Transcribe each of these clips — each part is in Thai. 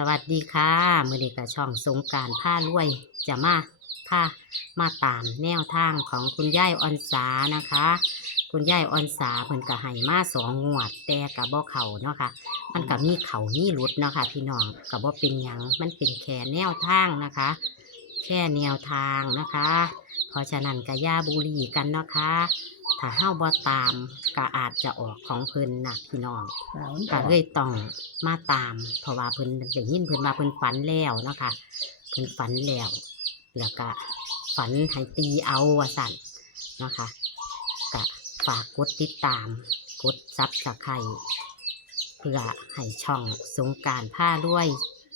สวัสดีค่ะมือนี้กับช่องสงการผ้ารวยจะมาผ้ามาตามแนวทางของคุณย่ายออนสานะคะ คุณย่ายออนสาเพิ่นกะให้มาสองงวด แต่กับบ่เข่าเนาะค่ะมันกับมีเข่ามีหลุดเนาะค่ะพี่น้องกับบ่เป็นยังมันเป็นแค่แนวทางนะคะ แค่แนวทางนะคะ เพราะฉะนั้นกะย่าบุรีกันเนาะค่ะ ถ้าเฮาบ่ตามก็อาจจะออกของเพิ่นนะพี่น้องก็เลยต้องมาตาม เพราะว่าเพิ่นได้ยินเพิ่นว่าเพิ่นฝันแล้วเนาะค่ะเพิ่นฝันแล้วแล้วก็ฝันให้ตีเอาว่าสั่นเนาะค่ะก็ฝากกดติดตาม กดซับสไครเพื่อให้ช่องสงกรารผ้าด้วย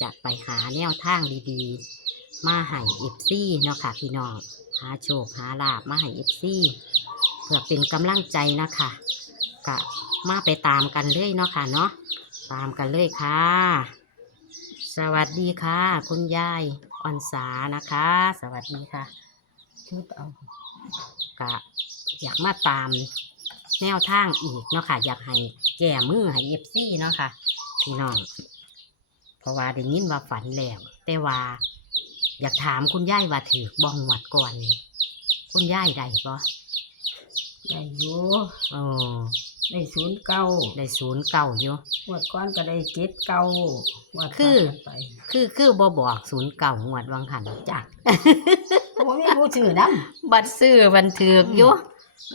จะไปหาแนวทางดีๆ มาให้เอฟซีเนาะค่ะพี่น้องหาโชคหาลาบมาให้เอฟซีเพื่อเป็นกำลังใจนะคะกะมาไปตามกันเลยเนาะค่ะเนาะตามกันเลยค่ะ สวัสดีค่ะ คุณยายอ่อนสานะคะ สวัสดีค่ะชุดเอากะอยากมาตามแนวทางอีกเนาะค่ะ อยากให้แก้มือให้เอฟซีเนาะค่ะพี่น้องเพราะว่าได้ยินว่าฝันแล้วแต่ว่า อยากถามคุณยายว่าถือบองหวัดก่อน คุณยายได้ปะ ได้อยู่อ๋อได้ศูนย์เก้าได้ศูนย์เก่าอยู่งวดก้อนก็ได้เจ็ดเก้าวัดคือกันไปคือคือบ่บอกศูนย์เก่างวดวังหันจ้ะผมมีผู้ซื้อน้บัตรซื้อบันทึกอยู่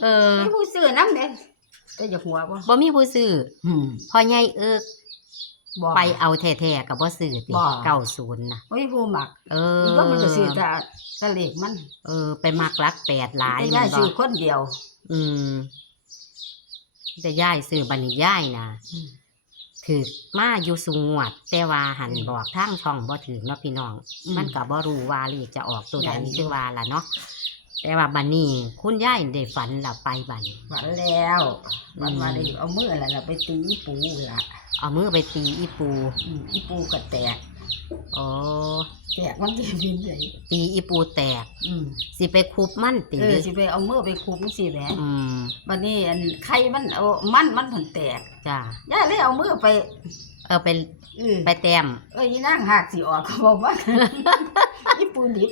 เออำมีผู้ซื้อน้ำเด้ก็อยากหัวบ่บ่มีผู้ซื้ออืมพอใหญ่เอิก บ่ไปเอาแท้ๆกับบ่ซื้อติบ่ เก้าศูนย์น่ะบ่มีผู้หมักเอออีกว่ามันก็ซื้อแต่แตะเลขมันเออ ไปมักรักแปดหลายแต่แม่ยายนบ่ ซื้อคนเดียว อืมแต่ย่ายซื้อบัดนย่ายน่ะถือมาอยู่สูงงวด แต่ว่าหันบอกทางช่องบ่ถือเนาะพี่น้อง อืมมันก็บ่รู้ว่าเลขจะออกตัวใดแม่นอยู่ คือว่าล่ะเนาะแต่ว่าบัดนี้คุณย่ายได้ฝันและไปบัดนี้ฝันแล้ววันอืมมาได้เอามืออะไรล่ะไปตีอีปูล่ะ เอามือไปตีอีปู อืมอีปูก็แตก อ๋อ แตกมันจะเป็นไงตีอีปูแตก อืมสิไปคุบมันตีเออสิไปเอามือไปคุมสิแหมอืม บัดนี้อันไข่มันเอามันมันถึงแตกจ้า ย่าเลยเอามือไป เออไปเออไปแต้มเอ้ยอีนางหักสิออกเขาบอกว่าอีปูดิบ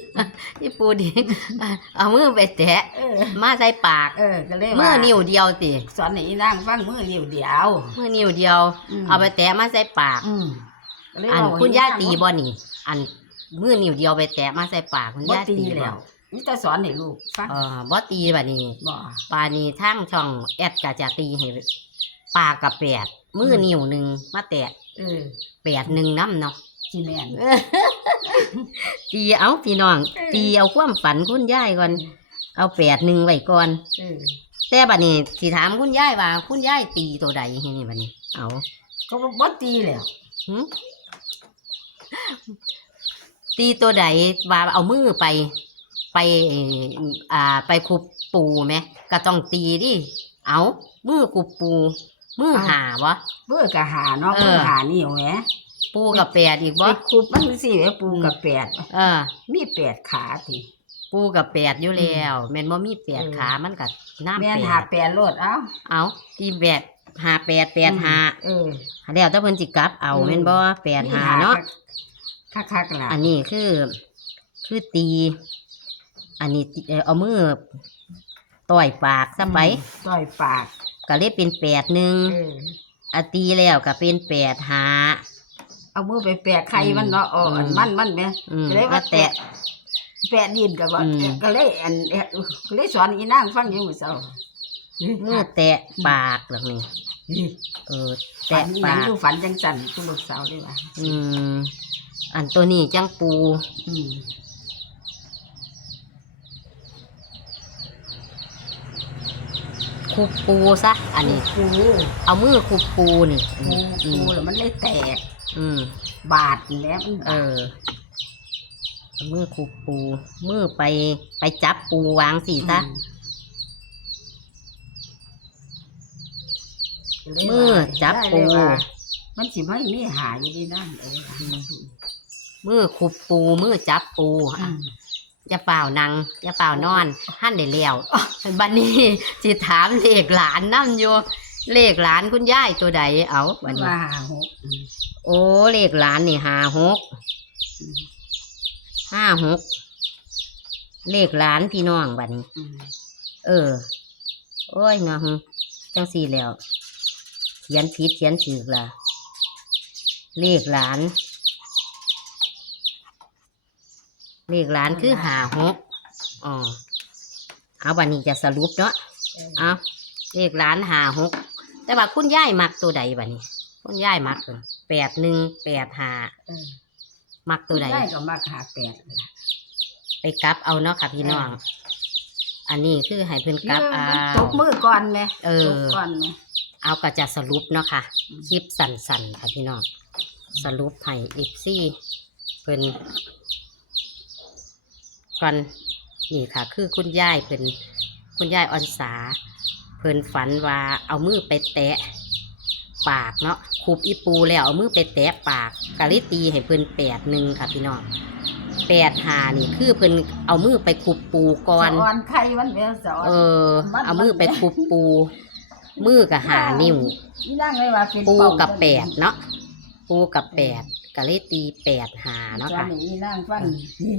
อีปูดิเอามือไปแตะเออ มาใส่ปากเออ ก็เลยมืว่าอนิ้วเดียวติสอนให้อีนางฟังมือนิ้วเดียวมือนิ้วเดียว มเอาไปแตะมาใส่ปาก อืมก็เลยอันเว้ให้คุณย่าอีนงตีบ่นี่ อันมือนิ้วเดียวไปแตะมาใส่ปากคุณบ่ย่าตีตีแล้บ่วนี่จะสอนให้ลูกฟังเออบ่ตีบัดนี้ บ่ ปานี้ทางช่องแอดก็จะตีให้ปากกับแปดมือนิ้วหนึ่งมาแตะ เออแปดหนึ่งน้ำเนาะจีแมนตีเอาพี่น้องเออตีเอาความฝันคุณยายก่อน เอาแปดหนึ่งไว้ก่อนเออแต่บัดนี้สิถามคุณยายว่า คุณยายตีตัวใดเฮ็ดนี่บัดนี้ เอาก็บ่ตีแล้วหึตีตัวใดว่าเอามือไปไปเอ่ออ่าไปคุบปูไหมก็ต้องตีดิเอามือคุบปู มือหาวะเบื่อกะหาเนาะเออ เบื่อหานี่แหมปูกับแปดอีกไปบ่คุบมันสิแหมปูกับแปดเออ มีแปดขาติปูกับแปดอยู่แล้วแม่นบ่มีแปดเออขามันก็น้ำแม่นแปหาดแปดโลดเอ้าเอาตีแปดหาแปดแปดหาเออ แล้วแต่เพิ่นสิกลับเอาอืม แม่นบ่แปดหาเนาะคักๆล่ะอันนี้คือ คือตี อันนี้ติเอ่อเอามือต่อยปากซะไปต่อยปาก ก็เลยเป็นแปดหนึ่งเอออะตีแล้วก็เป็นแปดหา เอามือไปแปะไข่มันเนาะอ๋ออันอืม มันมันแหม่อืมก็เลยมาว่าแตะแปะแปะดินก็บ่อืม ก็เลยอันเอ่อก็เลยสอนอีนางฟังอยู่มื้อเช้ามือแตะปากหลังนี้นี่เออฝัแตะนอีหปายังก อยู่ฝันจังซั่นคุณลูกสาวได้ว่าอืมอันตัวนี้จังปู อืม คุบปูซะ อันนี้ ปูเอามือคุบปูนี่ปูอืปูมแล้วมันเลยแตก อืม บาดนี่แหล้วมันเอบาดอเอามือคุบปูมือไปไปจับปูวางสีซะก็เลยมือว่าจับปู ได้เลยว่ามันสิไม่มีหาอยู่ดีนั่นเออมือคุบปูมือจับปูอือะม อย่าเปล่านังอย่าเปล่านอนหั่นได้แล้วบัดนี้สิถามเลขหลานนั่อยู่เลขหลานคุณยายตัวใดเอาบัมัดนนี้ว่าหาหกอืมโอ้เลขหลานนี่ห้าหกห้าหกเลขหลานพี่น้องบัดนี้อืมเออ โอ้ยเนาะหึจังสี่แล้วเขียนผิดเขียนถูกล่ะเลขหลาน เลขหลานคือหาหกอ๋อเอาวันนี้จะสรุปเนาะเอาเลขหลานหาหกแต่ว่าคุณย่ายมักตัวใดบัดนี้ คุณย่ายมักแปดหนึ่งแปดหาเออมักตัวใดได้ก็มาหาแปดล่ะไปกลับเอาเนาะค่ะพี่น้อง อันนี้คือให้เพิ่นกลับเอาตกมือก่อนไหมเออตกก่อนไหมเอาก็จะสรุปเนาะค่ะอืมคลิปสั่นๆค่ะพี่น้อง สรุปให้อีกซี่เพิ่น ก่อนนี่ค่ะ คือคุณยายเพิ่นคุณยายออนสา เพิ่นฝันว่าเอามือไปแตะ ปากเนาะคูบอีปูแล้วเอามือไปแตะปากกะลิตีให้เพิ่นแปดหนึ่งค่ะพี่น้องแปดหานี่คือเพิ่นเอามือไปคูบปูก่อน สอนไข่มันเป็นสอนเออมันเอามือไปคูบปู มือกับหานิ้วนี่นั่งเลยว่าเป็นปูเากับแปดเนาะปูกับแปด กะเลตีแปดหาเนาะตอค่ะนนี้นี่นั่งฟัง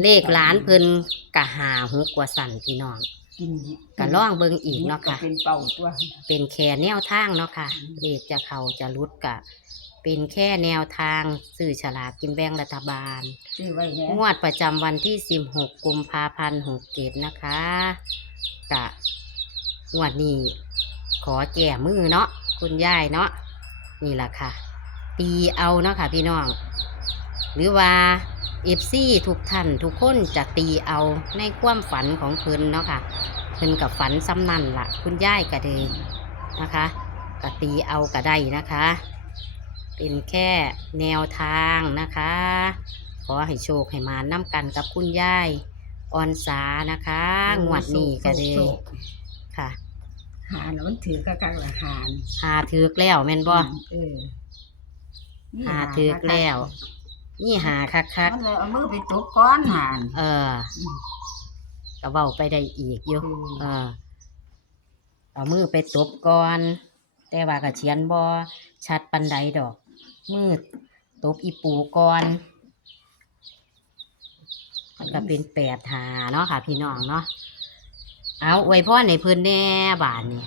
เลขล้านเพิ่นกะหาหกกว่าสั่นพี่น้องกินกะล่องเบิงอีกเนาะค่ะ เป็นเป่าตัวเป็นแค่แนวทางเนาะค่ะอืมเลขจะเข้าจะรุดกะ เป็นแค่แนวทางสื่อฉลากกินแบ่งรัฐบาล ซื้อไว้แน่งวดประจำวันที่ 16 กุมภาพันธ์6เกตนะคะ กะงวดนี้ขอแก่มือเนาะคุณยายเนาะนี่แหละค่ะ ตีเอาเนาะค่ะพี่น้อง หรือว่าเอฟซีทุกท่านทุกคนจะตีเอาในความฝันของเพิ่นเนาะค่ะเพิ่นกับฝันซ้ำนั่นละคุณยายก็เลยนะคะก็ตีเอาก็ได้นะคะ เป็นแค่แนวทางนะคะ ขอให้โชคให้มาน้ำกันกับคุณยายออนสานะคะ งวดนี้ก็เลยโศกค่ะ หาแล้วมันถือกระกักละหานหาถือกแล้วแม่นบ่เออ หาถือกแล้ว นี่หาคักมันเลยเอามือไปตบก้อนหานๆเออก็เว้าไปได้อีกอยู่เออ เอามือไปตบก่อน แต่ว่าก็เขียนบอชัดปันใดดอก มือตบอีปูก่อนมันก็เป็นแปดหาเนาะค่ะ พี่น้องเนาะ เอาไว้พ่อในเพิ่นแน่บานนี่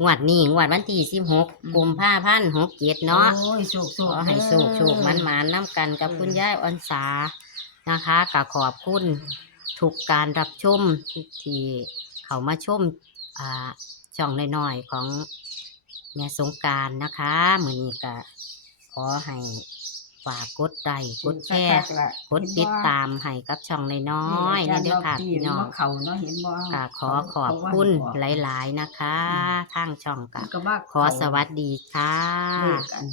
งวดนี้งวดวันที่สิบหกกุมภาพันธ์หกเจ็ดเนาะโอ้ยโศกโศขกอให้สุขสุขมันมันๆน้ำกันกับคุณยายออนสานะคะก็ขอบคุณทุกการรับชมที่เขามาชมอ่าช่องน้อยๆของแม่สงกรารนะคะมือนี้ก็ขอให้ ฝากกดไลค์กดแชร์กดติดตามให้กับช่องน้อยๆนี่เด้อค่ะพี่น้องเขาเนาะเห็นบ่ก็ขอขอบคุณหลาย ๆ นะคะทางช่องก็ก็ว่าขอสวัสดีค่ะเลขอัน